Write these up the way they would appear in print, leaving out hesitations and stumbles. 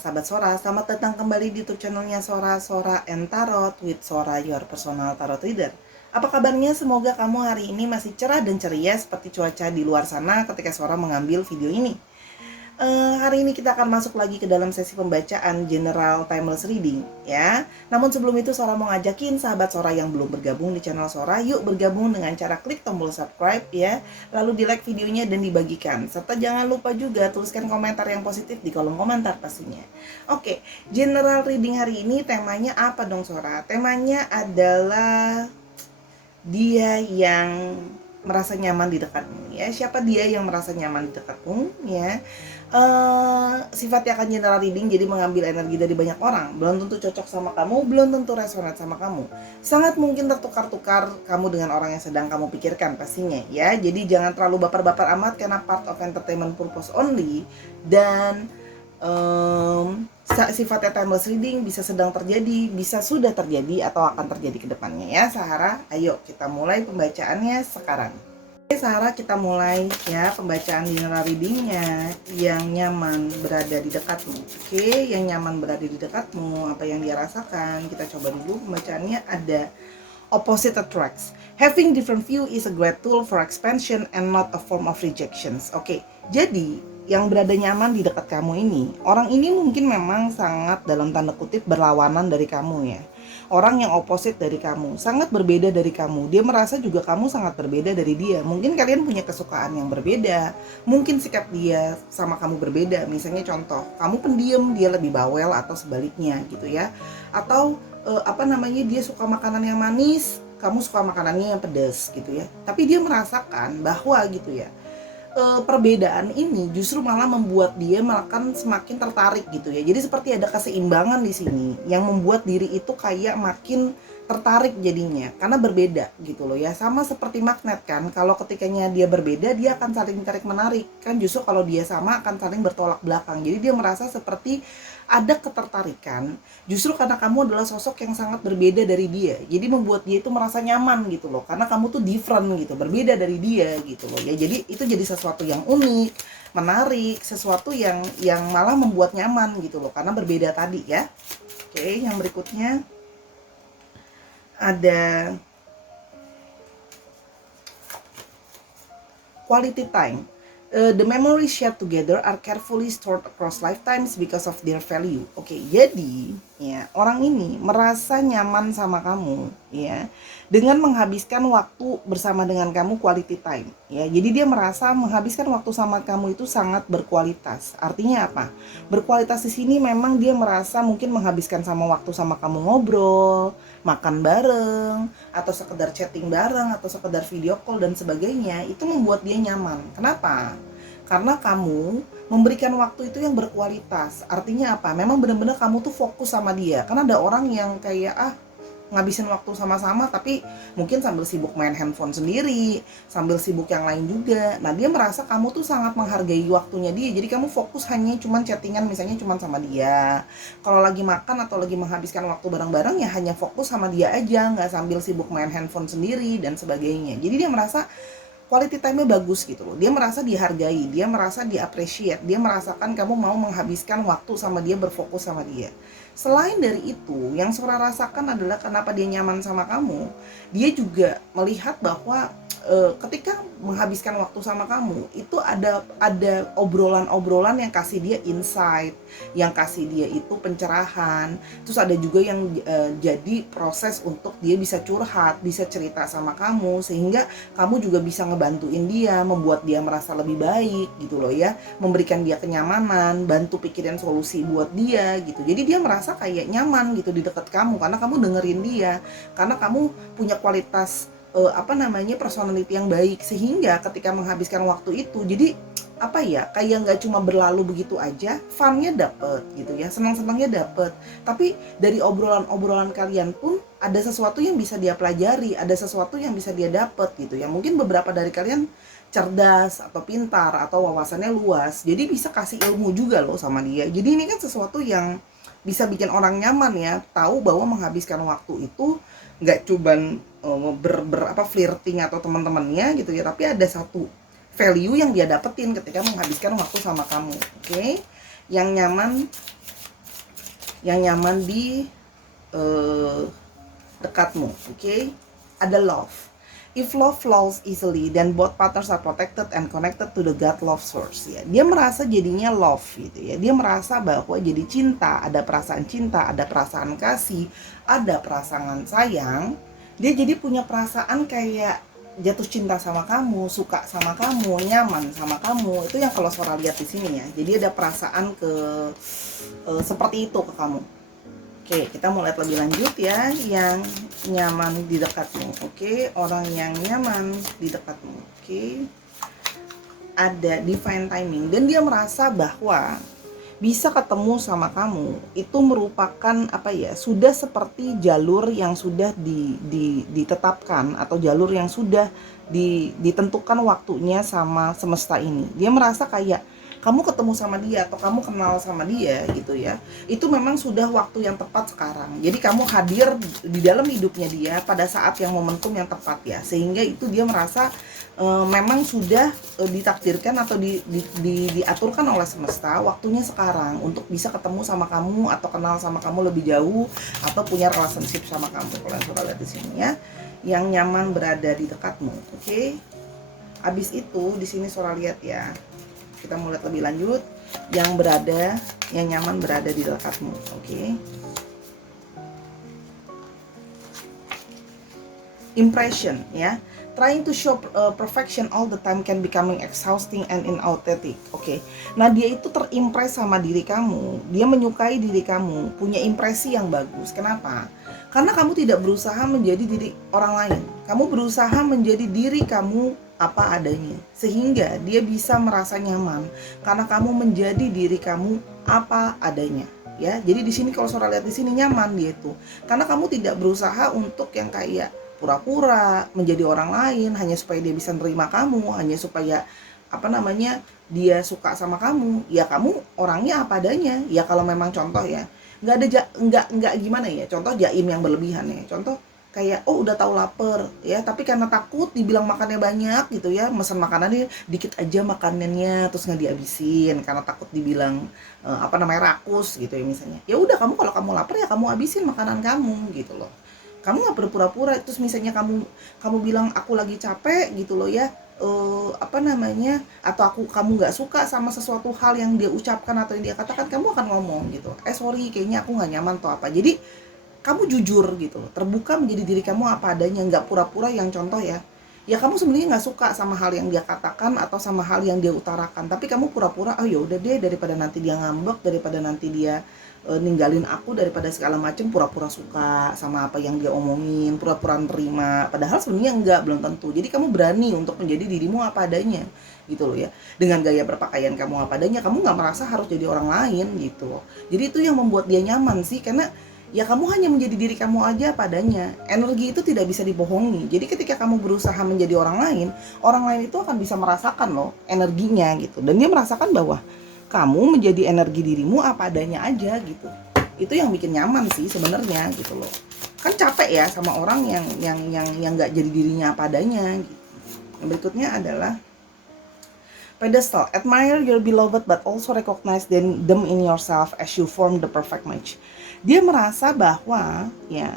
sahabat Sora, selamat datang kembali di YouTube channelnya Sora and Tarot with Sora, your personal tarot reader. Apa kabarnya? Semoga kamu hari ini masih cerah dan ceria seperti cuaca di luar sana ketika Sora mengambil video ini. Hari ini kita akan masuk lagi ke dalam sesi pembacaan General Timeless Reading ya. Namun sebelum itu Sora mau ngajakin sahabat Sora yang belum bergabung di channel Sora, yuk bergabung dengan cara klik tombol subscribe ya, lalu di like videonya dan dibagikan. Serta jangan lupa juga tuliskan komentar yang positif di kolom komentar pastinya. Oke, General Reading hari ini temanya apa dong Sora? Temanya adalah dia yang merasa nyaman di dekatmu ya. Siapa dia yang merasa nyaman di dekatmu ya? Sifatnya akan general reading, jadi mengambil energi dari banyak orang. Belum tentu cocok sama kamu, belum tentu resonate sama kamu. Sangat mungkin tertukar-tukar kamu dengan orang yang sedang kamu pikirkan pastinya ya. Jadi jangan terlalu baper-baper amat karena part of entertainment purpose only. Dan sifatnya timeless reading bisa sedang terjadi, bisa sudah terjadi atau akan terjadi ke depannya ya. Sahara, ayo kita mulai pembacaannya sekarang. Oke Sahara, kita mulai ya pembacaan general readingnya. Yang nyaman berada di dekatmu. Oke, yang nyaman berada di dekatmu, apa yang dia rasakan. Kita coba dulu pembacaannya. Ada opposite attracts. Having different view is a great tool for expansion and not a form of rejections. Oke, jadi yang berada nyaman di dekat kamu ini, orang ini mungkin memang sangat dalam tanda kutip berlawanan dari kamu ya. Orang yang opposite dari kamu, sangat berbeda dari kamu. Dia merasa juga kamu sangat berbeda dari dia. Mungkin kalian punya kesukaan yang berbeda, mungkin sikap dia sama kamu berbeda. Misalnya contoh, kamu pendiam, dia lebih bawel atau sebaliknya gitu ya. Atau dia suka makanan yang manis, kamu suka makanannya yang pedas gitu ya. Tapi dia merasakan bahwa gitu ya, perbedaan ini justru malah membuat dia makan semakin tertarik gitu ya. Jadi seperti ada keseimbangan di sini yang membuat diri itu kayak makin tertarik jadinya karena berbeda gitu loh ya. Sama seperti magnet kan, kalau ketikanya dia berbeda dia akan saling tarik menarik kan, justru kalau dia sama akan saling bertolak belakang. Jadi dia merasa seperti ada ketertarikan justru karena kamu adalah sosok yang sangat berbeda dari dia. Jadi membuat dia itu merasa nyaman gitu loh, karena kamu tuh different gitu, berbeda dari dia gitu loh ya. Jadi itu jadi sesuatu yang unik, menarik, sesuatu yang malah membuat nyaman gitu loh karena berbeda tadi ya. Oke, yang berikutnya ada quality time. The memories shared together are carefully stored across lifetimes because of their value. Oke, jadi ya orang ini merasa nyaman sama kamu ya dengan menghabiskan waktu bersama dengan kamu, quality time ya. Jadi dia merasa menghabiskan waktu sama kamu itu sangat berkualitas. Artinya apa? Berkualitas di sini memang dia merasa mungkin menghabiskan waktu sama kamu ngobrol, makan bareng, atau sekedar chatting bareng, atau sekedar video call dan sebagainya, itu membuat dia nyaman. Kenapa? Karena kamu memberikan waktu itu yang berkualitas. Artinya apa? Memang benar-benar kamu tuh fokus sama dia. Karena ada orang yang kayak ngabisin waktu sama-sama tapi mungkin sambil sibuk main handphone sendiri, sambil sibuk yang lain juga. Nah dia merasa kamu tuh sangat menghargai waktunya dia. Jadi kamu fokus hanya cuman chattingan misalnya cuman sama dia. Kalau lagi makan atau lagi menghabiskan waktu bareng-bareng ya hanya fokus sama dia aja, nggak sambil sibuk main handphone sendiri dan sebagainya. Jadi dia merasa quality time-nya bagus gitu loh. Dia merasa dihargai, dia merasa di-appreciate, dia merasakan kamu mau menghabiskan waktu sama dia, berfokus sama dia. Selain dari itu, yang Sora rasakan adalah kenapa dia nyaman sama kamu. Dia juga melihat bahwa ketika menghabiskan waktu sama kamu itu ada obrolan-obrolan yang kasih dia insight, yang kasih dia itu pencerahan. Terus ada juga yang jadi proses untuk dia bisa curhat, bisa cerita sama kamu, sehingga kamu juga bisa ngebantuin dia, membuat dia merasa lebih baik gitu loh ya, memberikan dia kenyamanan, bantu pikirin solusi buat dia gitu. Jadi dia merasa kayak nyaman gitu di dekat kamu karena kamu dengerin dia, karena kamu punya kualitas personality yang baik, sehingga ketika menghabiskan waktu itu jadi kayak nggak cuma berlalu begitu aja, funnya dapet gitu ya, senang-senangnya dapet, tapi dari obrolan-obrolan kalian pun ada sesuatu yang bisa dia pelajari, ada sesuatu yang bisa dia dapet gitu ya. Mungkin beberapa dari kalian cerdas atau pintar atau wawasannya luas, jadi bisa kasih ilmu juga loh sama dia. Jadi ini kan sesuatu yang bisa bikin orang nyaman ya, tahu bahwa menghabiskan waktu itu nggak cuman flirting atau teman-temannya gitu ya, tapi ada satu value yang dia dapetin ketika menghabiskan waktu sama kamu. Oke, yang nyaman yang nyaman di dekatmu. Oke, ada love. If love flows easily, then both partners are protected and connected to the God love source. Ya, dia merasa jadinya love gitu ya. Dia merasa bahwa jadi cinta, ada perasaan kasih, ada perasaan sayang. Dia jadi punya perasaan kayak jatuh cinta sama kamu, suka sama kamu, nyaman sama kamu. Itu yang kalau Sora lihat di sini ya. Jadi ada perasaan seperti itu ke kamu. Oke, kita mau lihat lebih lanjut ya, yang nyaman di dekatmu. Oke, orang yang nyaman di dekatmu. Oke, ada divine timing dan dia merasa bahwa bisa ketemu sama kamu itu merupakan apa ya, sudah seperti jalur yang sudah ditetapkan atau jalur yang sudah ditentukan waktunya sama semesta ini. Dia merasa kayak kamu ketemu sama dia atau kamu kenal sama dia gitu ya, itu memang sudah waktu yang tepat sekarang. Jadi kamu hadir di dalam hidupnya dia pada saat yang momentum yang tepat ya, sehingga itu dia merasa memang sudah ditakdirkan atau diaturkan oleh semesta waktunya sekarang untuk bisa ketemu sama kamu atau kenal sama kamu lebih jauh atau punya relationship sama kamu. Kalau yang sudah lihat di sini ya, yang nyaman berada di dekatmu. Oke. Abis itu di sini Sora lihat ya, kita mau lihat lebih lanjut, yang nyaman berada di dekatmu. Oke. Impression ya, trying to show perfection all the time can becoming exhausting and inauthentic. Oke. Nah, dia itu terimpress sama diri kamu, dia menyukai diri kamu, punya impresi yang bagus. Kenapa? Karena kamu tidak berusaha menjadi diri orang lain. Kamu berusaha menjadi diri kamu apa adanya, sehingga dia bisa merasa nyaman karena kamu menjadi diri kamu apa adanya ya. Jadi di sini kalau Sora lihat di sini nyaman dia itu karena kamu tidak berusaha untuk yang kayak pura-pura menjadi orang lain hanya supaya dia bisa menerima kamu, hanya supaya apa namanya dia suka sama kamu. Ya kamu orangnya apa adanya ya. Kalau memang contoh ya, nggak gimana ya, contoh jaim yang berlebihan ya, contoh kayak udah tahu lapar ya, tapi karena takut dibilang makannya banyak gitu ya, mesen makanannya dikit aja makanannya terus nggak dihabisin karena takut dibilang rakus gitu ya misalnya. Ya udah, kamu kalau kamu lapar ya kamu habisin makanan kamu gitu loh. Kamu nggak perlu pura-pura. Terus misalnya kamu bilang aku lagi capek gitu loh ya, atau kamu nggak suka sama sesuatu hal yang dia ucapkan atau yang dia katakan, kamu akan ngomong gitu, sorry kayaknya aku nggak nyaman atau apa. Jadi kamu jujur gitu loh, terbuka menjadi diri kamu apa adanya, nggak pura-pura. Yang contoh ya kamu sebenarnya nggak suka sama hal yang dia katakan atau sama hal yang dia utarakan, tapi kamu pura-pura ya udah deh, daripada nanti dia ngambek, daripada nanti dia ninggalin aku, daripada segala macam, pura-pura suka sama apa yang dia omongin, pura-pura terima, padahal sebenarnya enggak, belum tentu. Jadi kamu berani untuk menjadi dirimu apa adanya gitu loh ya, dengan gaya berpakaian kamu apa adanya, kamu nggak merasa harus jadi orang lain gitu loh. Jadi itu yang membuat dia nyaman sih, karena ya kamu hanya menjadi diri kamu aja padanya. Energi itu tidak bisa dibohongi. Jadi ketika kamu berusaha menjadi orang lain itu akan bisa merasakan loh energinya gitu. Dan dia merasakan bahwa kamu menjadi energi dirimu apa adanya aja gitu. Itu yang bikin nyaman sih sebenarnya gitu loh. Kan capek ya sama orang yang nggak jadi dirinya apa adanya gitu. Yang berikutnya adalah pedestal. Admire your beloved but also recognize them in yourself as you form the perfect match. Dia merasa bahwa ya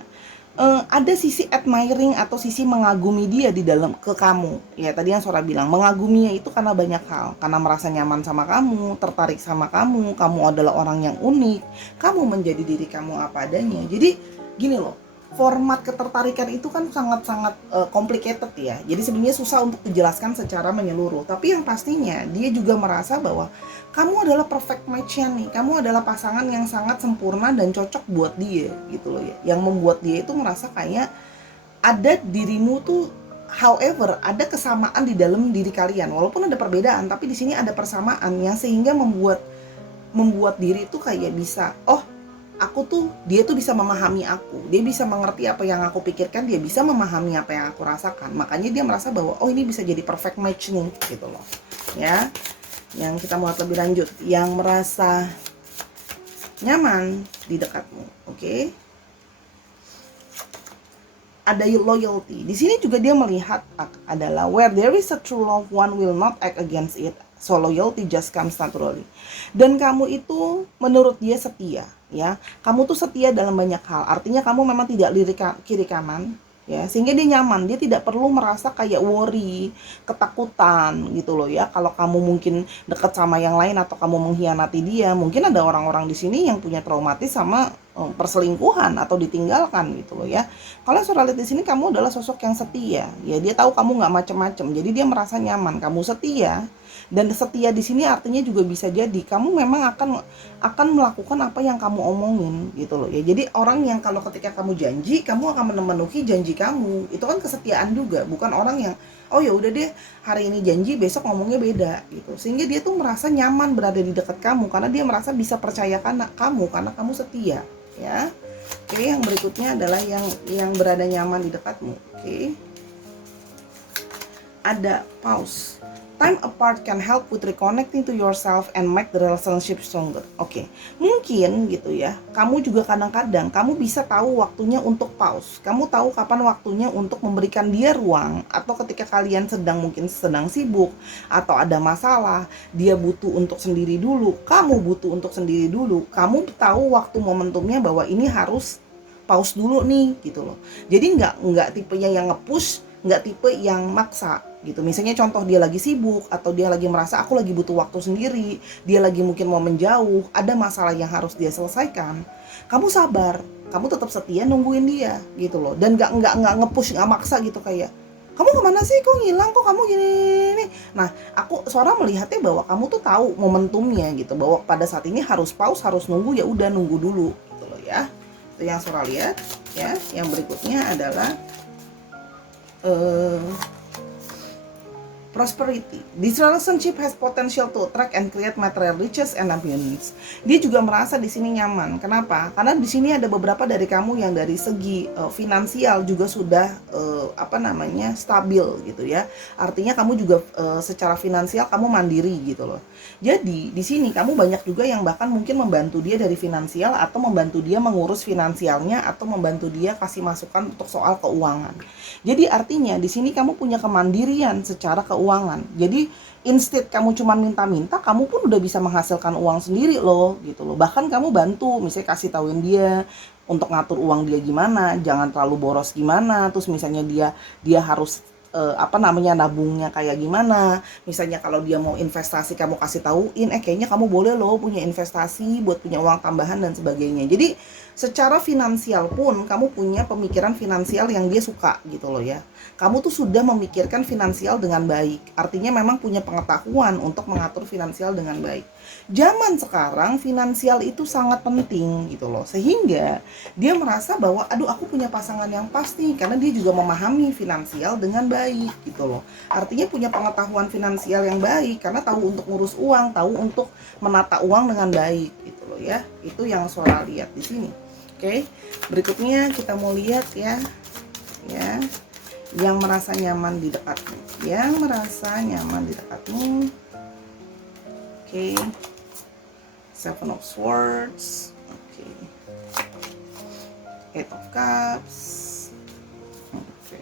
ada sisi admiring atau sisi mengagumi dia di dalam ke kamu. Ya tadi yang Sora bilang, mengaguminya itu karena banyak hal, karena merasa nyaman sama kamu, tertarik sama kamu, kamu adalah orang yang unik, kamu menjadi diri kamu apa adanya. Jadi gini loh, format ketertarikan itu kan sangat-sangat complicated ya. Jadi sebenarnya susah untuk dijelaskan secara menyeluruh. Tapi yang pastinya dia juga merasa bahwa kamu adalah perfect match-nya nih. Kamu adalah pasangan yang sangat sempurna dan cocok buat dia gitu loh ya. Yang membuat dia itu merasa kayak ada dirimu tuh, however, ada kesamaan di dalam diri kalian. Walaupun ada perbedaan, tapi di sini ada persamaan yang sehingga membuat diri itu kayak bisa, dia tuh bisa memahami aku, dia bisa mengerti apa yang aku pikirkan, dia bisa memahami apa yang aku rasakan. Makanya dia merasa bahwa ini bisa jadi perfect match nih gitu loh ya. Yang kita mau lebih lanjut, yang merasa nyaman di dekatmu. Oke. Ada loyalty. Di sini juga dia melihat adalah where there is a true love, one will not act against it. So loyalty just comes naturally. Dan kamu itu menurut dia setia. ya. Kamu tuh setia dalam banyak hal. Artinya kamu memang tidak lirik kiri kanan, ya, sehingga dia nyaman. Dia tidak perlu merasa kayak worry, ketakutan gitu loh ya. Kalau kamu mungkin deket sama yang lain atau kamu mengkhianati dia, mungkin ada orang-orang di sini yang punya traumatis sama perselingkuhan atau ditinggalkan gitu loh ya. Kalau suara lihat di sini kamu adalah sosok yang setia, ya dia tahu kamu nggak macem-macem, jadi dia merasa nyaman kamu setia. Dan setia di sini artinya juga bisa jadi kamu memang akan melakukan apa yang kamu omongin gitu loh ya. Jadi orang yang kalau ketika kamu janji, kamu akan memenuhi janji kamu. Itu kan kesetiaan juga, bukan orang yang oh ya udah deh hari ini janji besok ngomongnya beda gitu. Sehingga dia tuh merasa nyaman berada di dekat kamu karena dia merasa bisa percayakan kamu karena kamu setia ya. Oke, yang berikutnya adalah yang berada nyaman di dekatmu. Oke. Ada pause. Time apart can help with reconnecting to yourself and make the relationship stronger. Oke, mungkin gitu ya. Kamu juga kadang-kadang kamu bisa tahu waktunya untuk pause. Kamu tahu kapan waktunya untuk memberikan dia ruang, atau ketika kalian mungkin sedang sibuk atau ada masalah, dia butuh untuk sendiri dulu, kamu butuh untuk sendiri dulu. Kamu tahu waktu momentumnya bahwa ini harus pause dulu nih gitu loh. Jadi nggak tipenya yang nge-push, nggak tipe yang maksa gitu. Misalnya contoh dia lagi sibuk atau dia lagi merasa aku lagi butuh waktu sendiri, dia lagi mungkin mau menjauh, ada masalah yang harus dia selesaikan. Kamu sabar, kamu tetap setia nungguin dia gitu loh. Dan nggak nge-push, nggak maksa gitu kayak kamu kemana sih, kok ngilang, kok kamu gini. Nah, aku Sora melihatnya bahwa kamu tuh tahu momentumnya gitu, bahwa pada saat ini harus pause, harus nunggu, ya udah nunggu dulu gitu loh ya. Itu yang Sora lihat ya. Yang berikutnya adalah prosperity. This relationship has potential to attract and create material riches and abundance. Dia juga merasa di sini nyaman. Kenapa? Karena di sini ada beberapa dari kamu yang dari segi finansial juga sudah stabil gitu ya. Artinya kamu juga secara finansial kamu mandiri gitu loh. Jadi di sini kamu banyak juga yang bahkan mungkin membantu dia dari finansial, atau membantu dia mengurus finansialnya, atau membantu dia kasih masukan untuk soal keuangan. Jadi artinya di sini kamu punya kemandirian secara keuangan. Jadi instead kamu cuma minta-minta, kamu pun udah bisa menghasilkan uang sendiri loh gitu loh. Bahkan kamu bantu, misalnya kasih tauin dia untuk ngatur uang dia gimana, jangan terlalu boros gimana. Terus misalnya dia harus nabungnya kayak gimana. Misalnya kalau dia mau investasi, kamu kasih tauin, kayaknya kamu boleh loh punya investasi buat punya uang tambahan dan sebagainya. Jadi secara finansial pun kamu punya pemikiran finansial yang dia suka gitu loh ya. Kamu tuh sudah memikirkan finansial dengan baik. Artinya memang punya pengetahuan untuk mengatur finansial dengan baik. Zaman sekarang finansial itu sangat penting gitu loh. Sehingga dia merasa bahwa aduh aku punya pasangan yang pasti, karena dia juga memahami finansial dengan baik gitu loh. Artinya punya pengetahuan finansial yang baik karena tahu untuk ngurus uang, tahu untuk menata uang dengan baik gitu loh ya. Itu yang Sora lihat di sini. Oke, berikutnya kita mau lihat ya, yang merasa nyaman di dekatmu, yang merasa nyaman di dekatmu. Oke, Seven of Swords, oke, Eight of Cups, oke,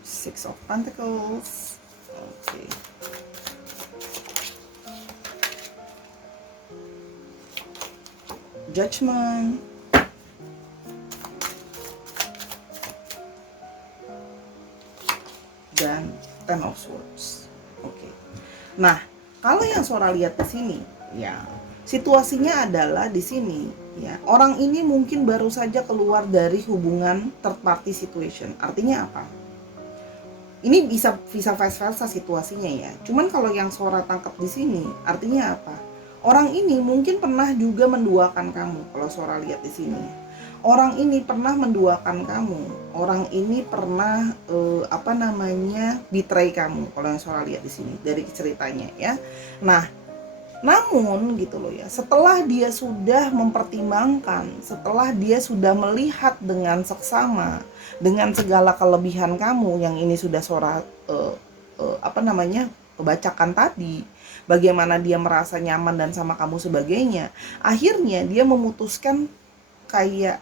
Six of Pentacles, oke. Judgment, dan Ten of Swords. Oke. Nah, kalau yang Sora lihat di sini, ya, situasinya adalah di sini, ya. Orang ini mungkin baru saja keluar dari hubungan third party situation. Artinya apa? Ini bisa vice versa situasinya ya. Cuman kalau yang Sora tangkap di sini, artinya apa? Orang ini mungkin pernah juga menduakan kamu. Kalau Sora lihat di sini, orang ini pernah menduakan kamu. Orang ini pernah betray kamu. Kalau yang Sora lihat di sini dari ceritanya ya. Nah, namun gitu loh ya, setelah dia sudah mempertimbangkan, setelah dia sudah melihat dengan seksama, dengan segala kelebihan kamu yang ini sudah Sora bacakan tadi, bagaimana dia merasa nyaman dan sama kamu sebagainya, akhirnya dia memutuskan kayak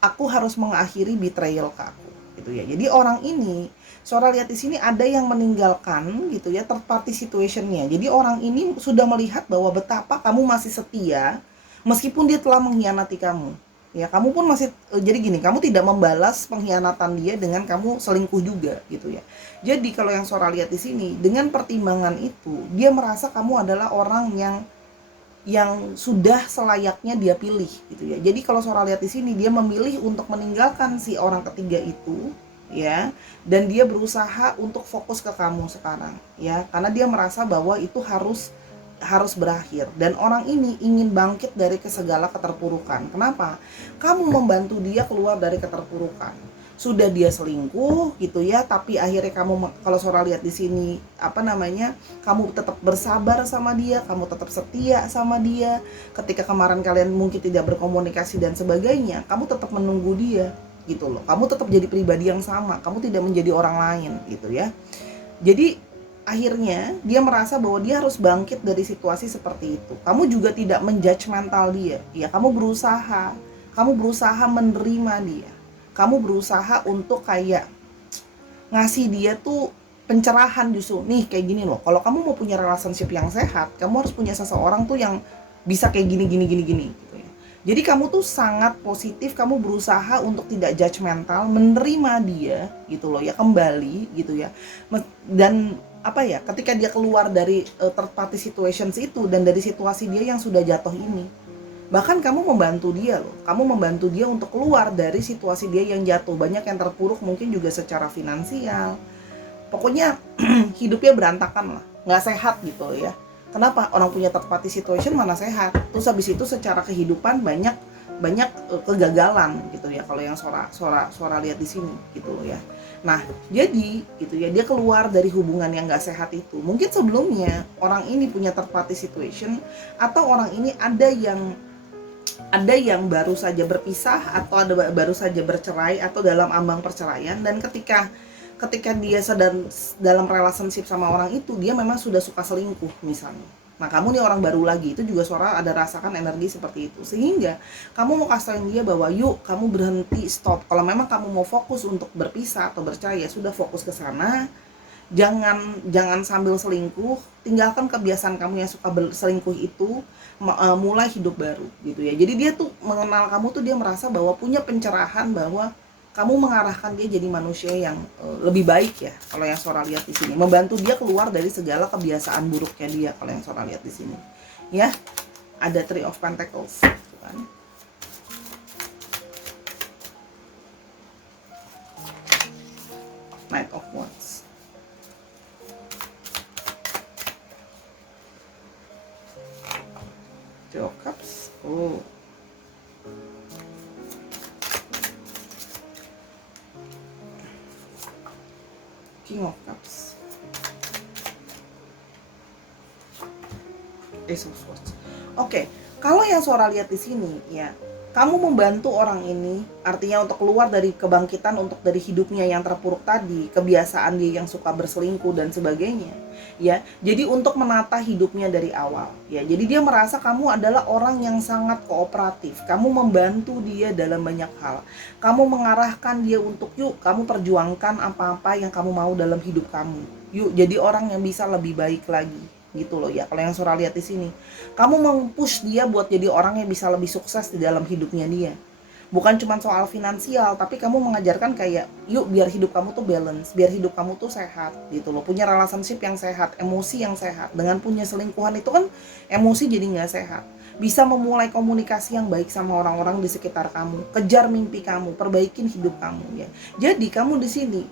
aku harus mengakhiri betrayal ke aku. gitu ya. Jadi orang ini, Sora lihat di sini ada yang meninggalkan gitu ya third party situationnya. Jadi orang ini sudah melihat bahwa betapa kamu masih setia meskipun dia telah mengkhianati kamu. Ya, kamu pun masih jadi gini, kamu tidak membalas pengkhianatan dia dengan kamu selingkuh juga gitu ya. Jadi kalau yang Sora lihat di sini, dengan pertimbangan itu, dia merasa kamu adalah orang yang sudah selayaknya dia pilih gitu ya. Jadi kalau Sora lihat di sini, dia memilih untuk meninggalkan si orang ketiga itu ya, dan dia berusaha untuk fokus ke kamu sekarang ya, karena dia merasa bahwa itu harus berakhir, dan orang ini ingin bangkit dari segala keterpurukan. Kenapa? Kamu membantu dia keluar dari keterpurukan. Sudah dia selingkuh gitu ya, tapi akhirnya kamu, kalau Sora lihat di sini kamu tetap bersabar sama dia, kamu tetap setia sama dia. Ketika kemarin kalian mungkin tidak berkomunikasi dan sebagainya, kamu tetap menunggu dia gitu loh. Kamu tetap jadi pribadi yang sama, kamu tidak menjadi orang lain gitu ya. Jadi akhirnya dia merasa bahwa dia harus bangkit dari situasi seperti itu. Kamu juga tidak menjudgmental dia ya, kamu berusaha menerima dia, kamu berusaha untuk kayak ngasih dia tuh pencerahan, justru nih kayak gini loh, kalau kamu mau punya relationship yang sehat, kamu harus punya seseorang tuh yang bisa kayak gini gini gini gini gitu ya. Jadi kamu tuh sangat positif, kamu berusaha untuk tidak judgmental, menerima dia gitu loh ya, kembali gitu ya. Dan ketika dia keluar dari third party situations itu, dan dari situasi dia yang sudah jatuh ini, bahkan kamu membantu dia loh, kamu membantu dia untuk keluar dari situasi dia yang jatuh. Banyak yang terpuruk mungkin juga secara finansial, pokoknya hidupnya berantakan lah, nggak sehat gitu loh ya. Kenapa? Orang punya third party situation mana sehat. Terus habis itu secara kehidupan banyak kegagalan gitu ya, kalau yang Sora lihat di sini gitu loh ya. Nah, jadi gitu ya, dia keluar dari hubungan yang nggak sehat itu. Mungkin sebelumnya orang ini punya third party situation, atau orang ini ada yang baru saja berpisah, atau ada baru saja bercerai, atau dalam ambang perceraian, dan ketika dia sedang dalam relationship sama orang itu, dia memang sudah suka selingkuh misalnya. Nah, kamu nih orang baru lagi, itu juga Sora ada rasakan energi seperti itu, sehingga kamu mau kasih dia bahwa yuk kamu berhenti, stop. Kalau memang kamu mau fokus untuk berpisah atau bercerai, ya sudah, fokus ke sana. Jangan sambil selingkuh, tinggalkan kebiasaan kamu yang suka berselingkuh itu, mulai hidup baru gitu ya. Jadi dia tuh mengenal kamu tuh, dia merasa bahwa punya pencerahan, bahwa kamu mengarahkan dia jadi manusia yang lebih baik ya. Kalau yang Sora lihat di sini, membantu dia keluar dari segala kebiasaan buruknya dia. Kalau yang Sora lihat di sini, ya, ada Three of Pentacles, gitu kan. Knight of Wands. Two of Cups. Oh. King of Cups. Ace of Swords. Oke, kalau yang Sora lihat di sini ya, kamu membantu orang ini, artinya untuk keluar dari kebangkitan, untuk dari hidupnya yang terpuruk tadi, kebiasaan dia yang suka berselingkuh dan sebagainya ya. Jadi untuk menata hidupnya dari awal ya. Jadi dia merasa kamu adalah orang yang sangat kooperatif, kamu membantu dia dalam banyak hal, kamu mengarahkan dia untuk yuk kamu perjuangkan apa-apa yang kamu mau dalam hidup kamu, yuk jadi orang yang bisa lebih baik lagi gitu loh ya. Kalau yang Sora lihat di sini, kamu mempush dia buat jadi orang yang bisa lebih sukses di dalam hidupnya dia. Bukan cuma soal finansial, tapi kamu mengajarkan kayak yuk biar hidup kamu tuh balance, biar hidup kamu tuh sehat gitu loh, punya relationship yang sehat, emosi yang sehat. Dengan punya selingkuhan itu kan emosi jadi nggak sehat. Bisa memulai komunikasi yang baik sama orang-orang di sekitar kamu, kejar mimpi kamu, perbaikin hidup kamu ya. Jadi kamu di sini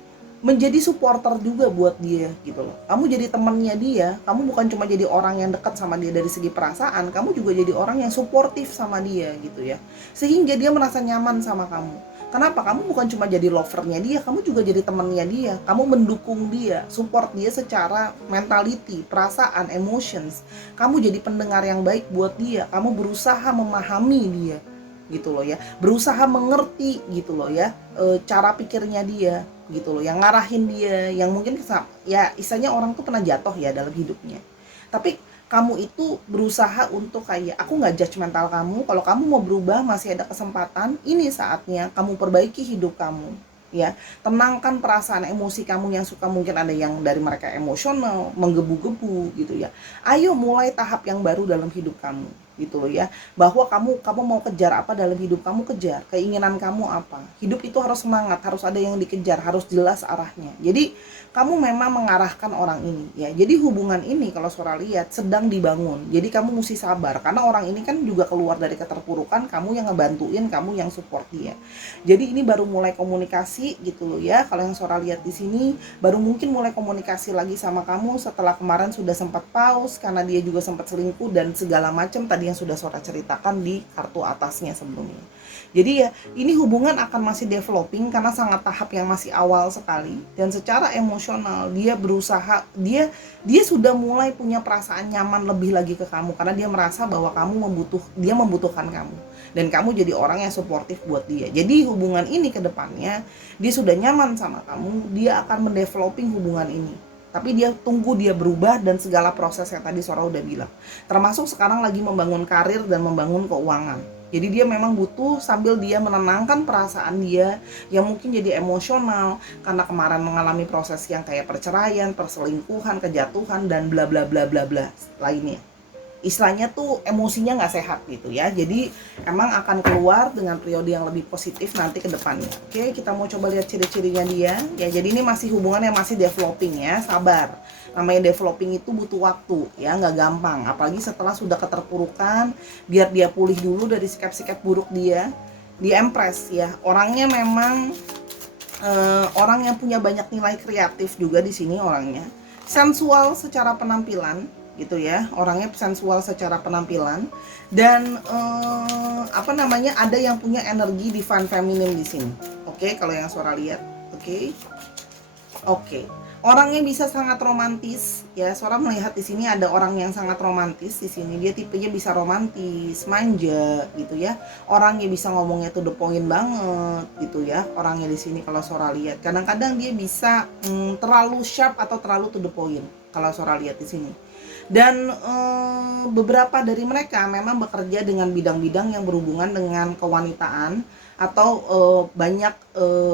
menjadi supporter juga buat dia gitu loh. Kamu jadi temannya dia, kamu bukan cuma jadi orang yang dekat sama dia dari segi perasaan, kamu juga jadi orang yang suportif sama dia gitu ya. Sehingga dia merasa nyaman sama kamu. Kenapa? Kamu bukan cuma jadi lovernya dia, kamu juga jadi temannya dia. Kamu mendukung dia, support dia secara mentality, perasaan, emotions. Kamu jadi pendengar yang baik buat dia, kamu berusaha memahami dia gitu loh ya, berusaha mengerti gitu loh ya, cara pikirnya dia gitu loh, yang ngarahin dia, yang mungkin ya istilahnya orang tuh pernah jatuh ya dalam hidupnya, tapi kamu itu berusaha untuk kayak, aku nggak judgmental kamu, kalau kamu mau berubah masih ada kesempatan, ini saatnya kamu perbaiki hidup kamu ya. Tenangkan perasaan emosi kamu yang suka, mungkin ada yang dari mereka emosional, menggebu-gebu gitu ya. Ayo mulai tahap yang baru dalam hidup kamu gitu loh ya, bahwa kamu mau kejar apa dalam hidup kamu, kejar keinginan kamu apa. Hidup itu harus semangat, harus ada yang dikejar, harus jelas arahnya. Jadi kamu memang mengarahkan orang ini ya. Jadi hubungan ini kalau Sora lihat sedang dibangun. Jadi kamu mesti sabar karena orang ini kan juga keluar dari keterpurukan, kamu yang ngebantuin, kamu yang support dia. Jadi ini baru mulai komunikasi gitu loh ya. Kalau yang Sora lihat di sini baru mungkin mulai komunikasi lagi sama kamu setelah kemarin sudah sempat pause karena dia juga sempat selingkuh dan segala macam tadi yang sudah Sora ceritakan di kartu atasnya sebelumnya. Jadi ya ini hubungan akan masih developing karena sangat tahap yang masih awal sekali, dan secara emosional dia berusaha, dia sudah mulai punya perasaan nyaman lebih lagi ke kamu karena dia merasa bahwa dia membutuhkan kamu dan kamu jadi orang yang suportif buat dia. Jadi hubungan ini ke depannya dia sudah nyaman sama kamu, dia akan mendeveloping hubungan ini. Tapi dia tunggu dia berubah dan segala proses yang tadi Sora udah bilang. Termasuk sekarang lagi membangun karir dan membangun keuangan. Jadi dia memang butuh sambil dia menenangkan perasaan dia yang mungkin jadi emosional karena kemarin mengalami proses yang kayak perceraian, perselingkuhan, kejatuhan dan bla bla bla bla bla lainnya. Istilahnya tuh emosinya nggak sehat gitu ya. Jadi emang akan keluar dengan periode yang lebih positif nanti ke depannya. Oke, kita mau coba lihat ciri-cirinya dia. Ya, jadi ini masih hubungan yang masih developing ya, sabar. Namanya developing itu butuh waktu ya, nggak gampang. Apalagi setelah sudah keterpurukan, biar dia pulih dulu dari sikap-sikap buruk dia. Di Empress ya, orangnya memang orang yang punya banyak nilai kreatif juga di sini orangnya. Sensual secara penampilan gitu ya, orangnya sensual secara penampilan dan ada yang punya energi divine feminine di sini. Oke, kalau yang Sora lihat, oke. Orangnya bisa sangat romantis ya. Sora melihat di sini ada orang yang sangat romantis di sini. Dia tipenya bisa romantis, manja gitu ya. Orangnya bisa ngomongnya to the point banget gitu ya. Orangnya di sini kalau Sora lihat, kadang-kadang dia bisa terlalu sharp atau terlalu to the point kalau Sora lihat di sini. Dan beberapa dari mereka memang bekerja dengan bidang-bidang yang berhubungan dengan kewanitaan atau banyak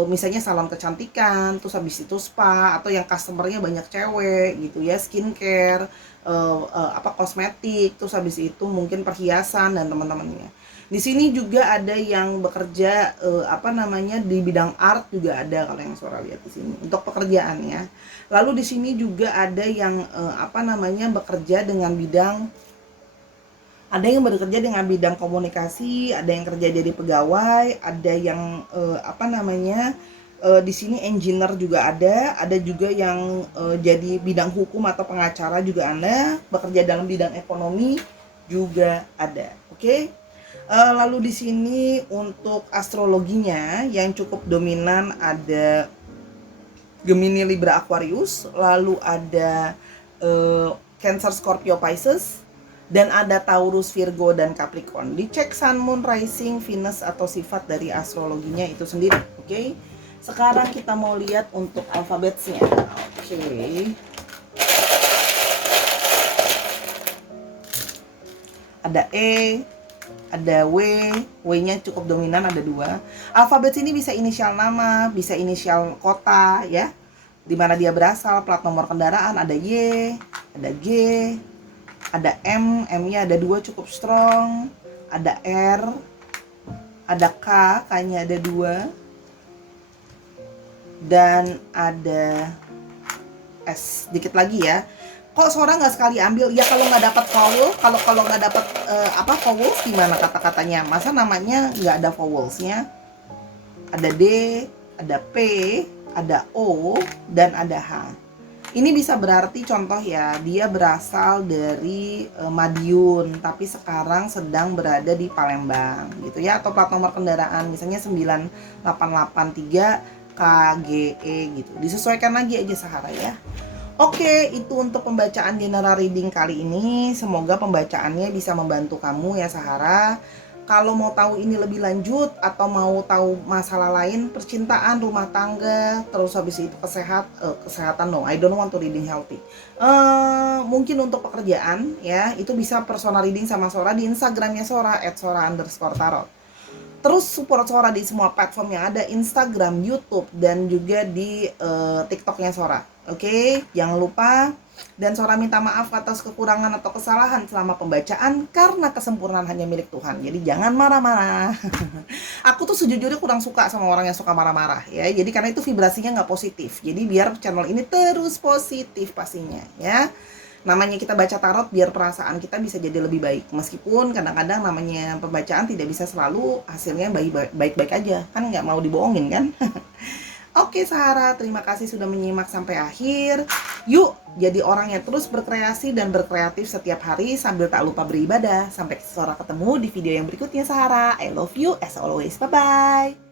misalnya salon kecantikan, terus habis itu spa, atau yang customernya banyak cewek gitu ya, skincare, kosmetik, terus habis itu mungkin perhiasan dan teman-temannya. Di sini juga ada yang bekerja di bidang art juga ada kalau yang Sora lihat di sini untuk pekerjaannya. Lalu di sini juga ada yang bekerja dengan bidang, ada yang bekerja dengan bidang komunikasi, ada yang kerja jadi pegawai, ada yang di sini engineer juga ada juga yang jadi bidang hukum atau pengacara juga ada, bekerja dalam bidang ekonomi juga ada. Oke. Lalu di sini untuk astrologinya yang cukup dominan ada Gemini, Libra, Aquarius, lalu ada Cancer, Scorpio, Pisces, dan ada Taurus, Virgo, dan Capricorn. Dicek Sun, Moon, Rising, Venus atau sifat dari astrologinya itu sendiri. Oke. Sekarang kita mau lihat untuk alfabetnya. Oke. Ada E, ada W, W-nya cukup dominan, ada 2. Alfabet ini bisa inisial nama, bisa inisial kota ya, dimana dia berasal, plat nomor kendaraan, ada Y, ada G, ada M, M-nya ada 2 cukup strong, ada R, ada K, K-nya ada 2, dan ada S. Dikit lagi ya. Kok Sora nggak sekali ambil? Ya kalau nggak dapat vowel, kalau nggak dapat vowels gimana kata-katanya? Masa namanya nggak ada vowelsnya? Ada D, ada P, ada O, dan ada H. Ini bisa berarti contoh ya, dia berasal dari Madiun tapi sekarang sedang berada di Palembang gitu ya, atau plat nomor kendaraan misalnya 9883 KGE gitu. Disesuaikan lagi aja Sahara ya. Oke, itu untuk pembacaan general reading kali ini. Semoga pembacaannya bisa membantu kamu ya Sahara. Kalau mau tahu ini lebih lanjut atau mau tahu masalah lain, percintaan, rumah tangga, terus habis itu kesehatan, no, I don't want to reading healthy. Mungkin untuk pekerjaan ya, itu bisa personal reading sama Sora di Instagramnya Sora @sora_tarot. Terus support Sora di semua platform yang ada, Instagram, YouTube, dan juga di TikToknya Sora. Oke, jangan lupa. Dan Sora minta maaf atas kekurangan atau kesalahan selama pembacaan karena kesempurnaan hanya milik Tuhan. Jadi jangan marah-marah. Aku tuh sejujurnya kurang suka sama orang yang suka marah-marah ya. Jadi karena itu vibrasinya nggak positif. Jadi biar channel ini terus positif pastinya ya. Namanya kita baca tarot biar perasaan kita bisa jadi lebih baik. Meskipun kadang-kadang namanya pembacaan tidak bisa selalu hasilnya baik-baik aja. Kan nggak mau dibohongin kan? Oke Sarah, terima kasih sudah menyimak sampai akhir. Yuk, jadi orang yang terus berkreasi dan berkreatif setiap hari sambil tak lupa beribadah. Sampai Sarah ketemu di video yang berikutnya Sarah. I love you as always. Bye-bye.